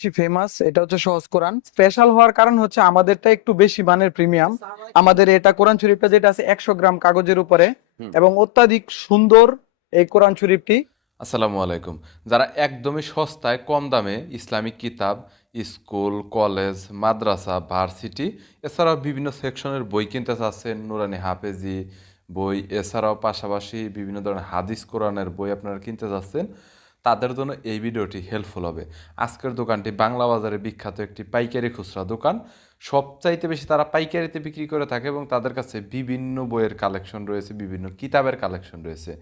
বেশি ফেমাস এটা হচ্ছে সহজ কোরআন। স্পেশাল হওয়ার কারণ হচ্ছে আমাদেরটা একটু বেশি মানের প্রিমিয়াম আমাদের এটা কোরআন শরীফটা যেটা আছে একশো গ্রাম কাগজের উপরে এবং অত্যাধিক সুন্দর এই কোরআন শরীফটি। আসসালামু আলাইকুম। যারা একদমই সস্তায় কম দামে ইসলামিক কিতাব স্কুল কলেজ মাদ্রাসা ভার্সিটি এছাড়াও বিভিন্ন সেকশনের বই কিনতে চাচ্ছেন নুরানি হাফেজি বই এছাড়াও পাশাপাশি বিভিন্ন ধরনের হাদিস কোরআনের বই আপনারা কিনতে চাচ্ছেন। তাদের জন্য এই ভিডিওটি হেল্পফুল হবে। আজকের দোকানটি বাংলা বাজারে বিখ্যাত একটি পাইকারি খুচরা দোকান। সবচাইতে বেশি তারা পাইকারিতে বিক্রি করে থাকে এবং তাদের কাছে বিভিন্ন বইয়ের কালেকশন রয়েছে, বিভিন্ন কিতাবের কালেকশন রয়েছে।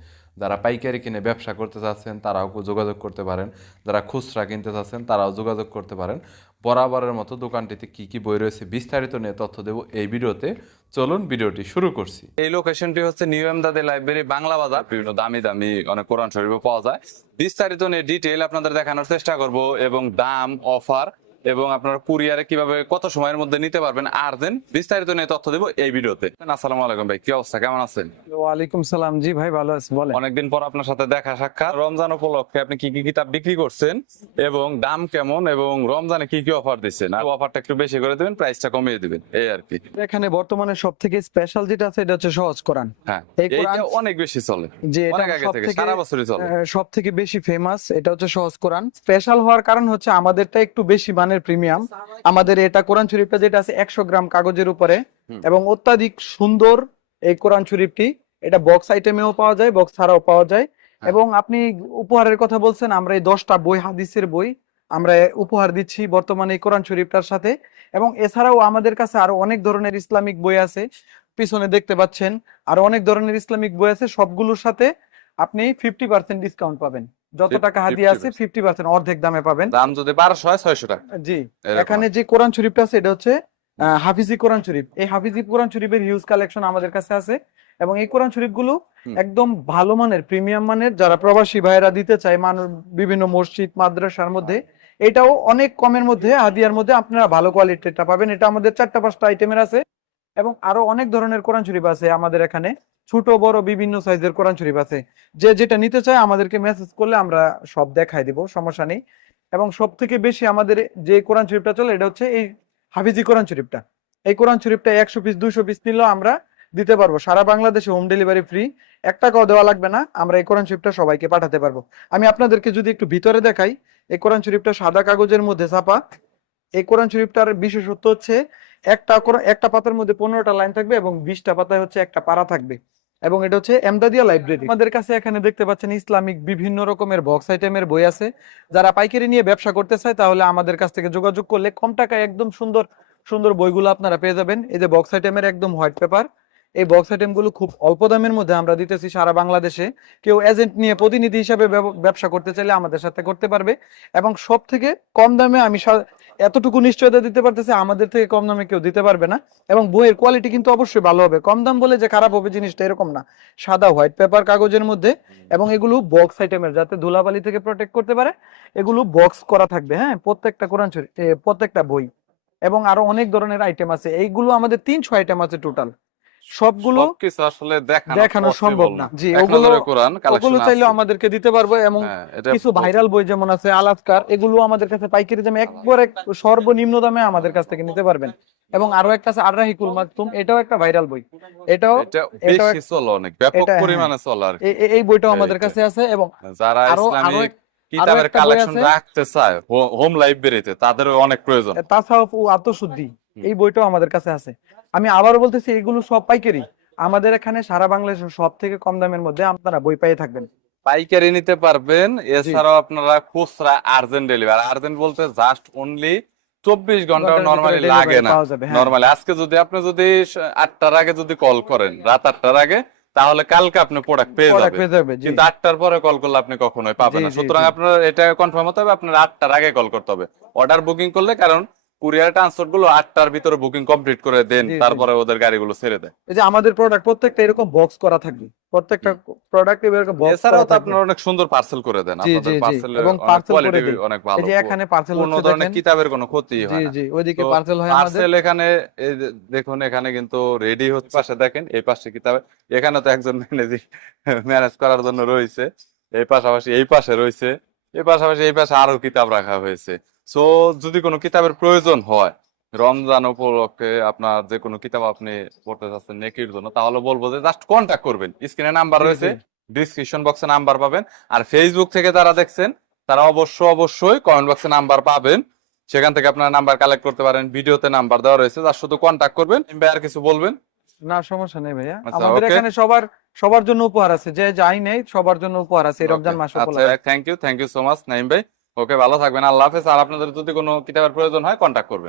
যারা পাইকারি কিনে ব্যবসা করতে চাচ্ছেন, তারাও যোগাযোগ করতে পারেন। যারা খুচরা কিনতে চাচ্ছেন, তারাও যোগাযোগ করতে পারেন। বরাবরের মতো দোকানটিতে কি কি বই রয়েছে বিস্তারিত নিয়ে তথ্য দেব এই ভিডিওতে। চলুন ভিডিওটি শুরু করছি। এই লোকেশনটি হচ্ছে নিউ এমদাদি লাইব্রেরি, বাংলা বাজার। বিভিন্ন দামি দামি অনেক কোরআন শরীফও পাওয়া যায়। বিস্তারিত নিয়ে ডিটেল আপনাদের দেখানোর চেষ্টা করব এবং দাম অফার এবং আপনারা কুরিয়ারে কীভাবে কত সময়ের মধ্যে নিতে পারবেন আর দেন বিস্তারিত নিয়ে তথ্য দেবো এই ভিডিওতে। আসসালামু আলাইকুম ভাই কি অবস্থা? কেমন আছেন? ওয়ালাইকুম সালাম। জি ভাই ভালো আছি বলেন। অনেকদিন পর আপনার সাথে দেখা সাক্ষাৎ। রমজান উপলক্ষে আপনি কি কি কিতাব বিক্রি করছেন? এবং দাম কেমন? এবং রমজানে কি কি অফার দিচ্ছেন? আর অফারটা একটু বেশি করে দিবেন প্রাইসটা কমিয়ে দিবেন। এই আর কি। এখানে বর্তমানে সব থেকে স্পেশাল যেটা আছে এটা হচ্ছে সহজ কোরআন। হ্যাঁ এই কোরআন- অনেক বেশি চলে। যে অনেক আগে থেকে সারা বছরই চলে। সব থেকে বেশি ফেমাস এটা হচ্ছে সহজ কোরআন। স্পেশাল হওয়ার কারণ হচ্ছে আমাদেরটা একটু বেশি মানের প্রিমিয়াম। আমাদের এটা কোরআন শরীফটা যেটা আছে একশো গ্রাম কাগজের উপরে। এবং অত্যাধিক সুন্দর এই কোরআন শরীফটি এটা বক্স আইটেমেও পাওয়া যায় বক্স ছাড়াও পাওয়া যায়। হ্যাঁ। এবং আপনি উপহারের কথা বলছেন আমরা এই দশটা বই হাদিসের বই আমরা উপহার দিচ্ছি বর্তমানে এই কোরআন শরীফটার সাথে। এবং এছাড়াও আমাদের কাছে আরও অনেক ধরনের ইসলামিক বই আছে। পিছনে দেখতে পাচ্ছেন আরও অনেক ধরনের ইসলামিক বই আছে সবগুলোর সাথে আপনি ফিফটি পার্সেন্ট ডিসকাউন্ট পাবেন। যত টাকা হাদিয়া আছে 50% ফিফটি পার্সেন্ট অর্ধেক দামে পাবেন। দাম যদি বারোশো হয় ছয়শো টাকা। জি। এখানে যে কোরআন শরীফটা আছে এটা হচ্ছে হাফিজি কোরআন শরীফ। এই হাফিজি কোরআন শরীফের হিউজ কালেকশন আমাদের কাছে আছে। এবং এই কোরআন শরীফগুলো হুম। একদম ভালো মানের প্রিমিয়াম মানের। যারা প্রবাসী ভাইরা দিতে চায় মানুষ বিভিন্ন মসজিদ মাদ্রাসার মধ্যে এটাও অনেক কমের মধ্যে হাদিয়ার মধ্যে আপনারা ভালো কোয়ালিটিটা পাবেন। এটা আমাদের চারটা পাঁচটা আইটেমের আছে। এবং আরও অনেক ধরনের কোরআন শরীফ আছে আমাদের এখানে। ছোট, বড়, বিভিন্ন সাইজের কোরআন শরীফ আছে। যে যেটা নিতে চায় আমাদেরকে মেসেজ করলে আমরা সব দেখাই দিব, সমস্যা নেই। এবং সব থেকে বেশি আমাদের যে কোরআন শরীফটা চলে, এটা হচ্ছে এই হাফিজি কোরআন শরীফটা। এই কোরআন শরীফটা একশো পিস দুইশো পিস নিলেও আমরা দিতে পারব। সারা বাংলাদেশে হোম ডেলিভারি ফ্রি এক টাকাও দেওয়া লাগবে না, আমরা এই কোরআন শরীফটা সবাইকে পাঠাতে পারব। আমি আপনাদেরকে যদি একটু ভিতরে দেখাই, এই কোরআন শরীফটা সাদা কাগজের মধ্যে ছাপা। এই কোরআন শরীফটার বিশেষত্ব হচ্ছে একটা একটা পাতার মধ্যে পনেরোটা লাইন থাকবে এবং বিশটা পাতায় হচ্ছে একটা পারা থাকবে। এবং এটা হচ্ছে এমদাদিয়া লাইব্রেরি। আমাদের কাছে এখানে দেখতে পাচ্ছেন ইসলামিক বিভিন্ন রকমের বক্স আইটেমের বই আছে। যারা পাইকারি নিয়ে ব্যবসা করতে চায়, তাহলে আমাদের কাছ থেকে যোগাযোগ করলে কম টাকায় একদম সুন্দর সুন্দর বইগুলো আপনারা পেয়ে যাবেন। এই যে বক্স আইটেমের একদম হোয়াইট পেপার এই বক্স আইটেমগুলো খুব অল্প দামের মধ্যে আমরা দিতেছি সারা বাংলাদেশে। কেউ এজেন্ট নিয়ে প্রতিনিধি হিসাবে ব্যব- ব্যবসা করতে চাইলে আমাদের সাথে করতে পারবে। এবং সব থেকে কম দামে আমি এতটুকু নিশ্চয়তা দিতে পারতেছে, আমাদের থেকে কম দামে কেউ দিতে পারবে না। এবং বইয়ের কোয়ালিটি কিন্তু অবশ্যই ভালো হবে। কম দাম বলে যে খারাপ হবে জিনিসটা এরকম না। সাদা হোয়াইট পেপার কাগজের মধ্যে এবং এগুলো বক্স আইটেমের যাতে ধুলাবালি থেকে প্রোটেক্ট করতে পারে, এগুলো বক্স করা থাকবে হ্যাঁ? প্রত্যেকটা কোরআন প্রত্যেকটা বই এবং আরও অনেক ধরনের আইটেম আছে। এইগুলো আমাদের তিনশো আইটেম আছে টোটাল সবগুলো সবকিছু আসলে দেখানো সম্ভব না। জি ওগুলো কোরআন ওগুলো চাইলে আমাদেরকে দিতে পারব এবং হ্যাঁ, কিছু ভাইরাল বই যেমন আছে আলাস্কার এগুলো আমাদের কাছে পাইকারি দামে একবারে সর্বনিম্ন দামে আমাদের কাছ থেকে নিতে পারবেন। এবং আরও একটা আছে আররাহিকুল মাকতুম এটাও একটা ভাইরাল বই। এটাও এটা এটাও বেশি চলে অনেক ব্যাপক। পরিমাণে চলে আর এই বইটাও আমাদের কাছে আছে এবং যারা ইসলামিক কিতাবের কালেকশন রাখতে চায় হোম লাইব্রেরিতে তাদের অনেক প্রয়োজন। তাছাড়াও আত্মশুদ্ধি। এই বইটাও আমাদের কাছে আছে। আমি আবারও বলতেছি এগুলো সব পাইকারি। আমাদের এখানে সারা বাংলাদেশের সব থেকে কম দামের মধ্যে আপনারা বই পেয়ে থাকবেন। পাইকারি নিতে পারবেন এছাড়াও আপনারা খুচরা আর্জেন্ট ডেলিভারি। আর্জেন্ট বলতে জাস্ট অনলি চব্বিশ ঘণ্টা নর্মালি লাগে না। যাবে, হ্যাঁ। নর্মালি আজকে যদি আপনি যদি আটটার আগে যদি কল করেন রাত আটটার আগে তাহলে কালকে আপনি প্রোডাক্ট পেয়ে যাবেন। যাবে, কিন্তু আটটার পরে কল করলে আপনি কখনোই পাবেন না। সুতরাং আপনার এটা কনফার্ম হতে হবে আপনার আটটার আগে কল করতে হবে। অর্ডার বুকিং করলে কারণ কুরিয়ার ট্রান্সপোর্টগুলো আটটার ভিতরে বুকিং কমপ্লিট করে দেন। তারপরে ওদের গাড়িগুলো ছেড়ে দেয়। এই যে আমাদের প্রোডাক্ট প্রত্যেকটা এরকম বক্স করা থাকবে। প্রত্যেকটা প্রোডাক্ট এরকম বক্স এছাড়াও তো আপনারা অনেক সুন্দর পার্সেল করে দেন। আপনাদের জি। এবং করে কোয়ালিটি অনেক ভালো এই যে এখানে পার্সেল কোনো ধরনের কিতাবের কোনো ক্ষতি হয় না। জি। জি ওইদিকে পার্সেল হয় আমাদের। পার্সেল এখানে দেখুন এখানে কিন্তু রেডি হচ্ছে। পাশে দেখেন এই পাশে কিতাবে এখানে তো একজন ম্যানেজিং ম্যানেজ করার জন্য রয়েছে। এই পাশাপাশি এই পাশে রয়েছে। এই পাশাপাশি এই পাশে আরও কিতাব রাখা হয়েছে। সো যদি কোনো কিতাবের প্রয়োজন হয় রমজান উপলক্ষে আপনার যে কোনো কিতাব আপনি পড়তে চাচ্ছেন নেকির জন্য তাহলে বলব যে জাস্ট কন্ট্যাক্ট করবেন। স্ক্রিনে নাম্বার রয়েছে ডিসক্রিপশন বক্সে নাম্বার পাবেন। আর ফেসবুক থেকে যারা দেখছেন তারা অবশ্য অবশ্যই কমেন্ট বক্সে নাম্বার পাবেন। সেখান থেকে আপনারা নাম্বার কালেক্ট করতে পারেন ভিডিওতে নাম্বার দেওয়া রয়েছে যার শুধু কন্ট্যাক্ট করবেন। কিংবা আর কিছু বলবেন? না সমস্যা নেই ভাইয়া। আচ্ছা, আমাদের এখানে সবার সবার জন্য উপহার আছে। যে যাই নেই সবার জন্য উপহার আছে এই রমজান মাস আচ্ছা উপলক্ষে। Thank you thank you so much Naim ভাই। ওকে ভালো থাকবেন। আল্লাহ হাফেজ। আর আপনাদের যদি কোনো কিতাবের প্রয়োজন হয় কন্ট্যাক্ট করবেন।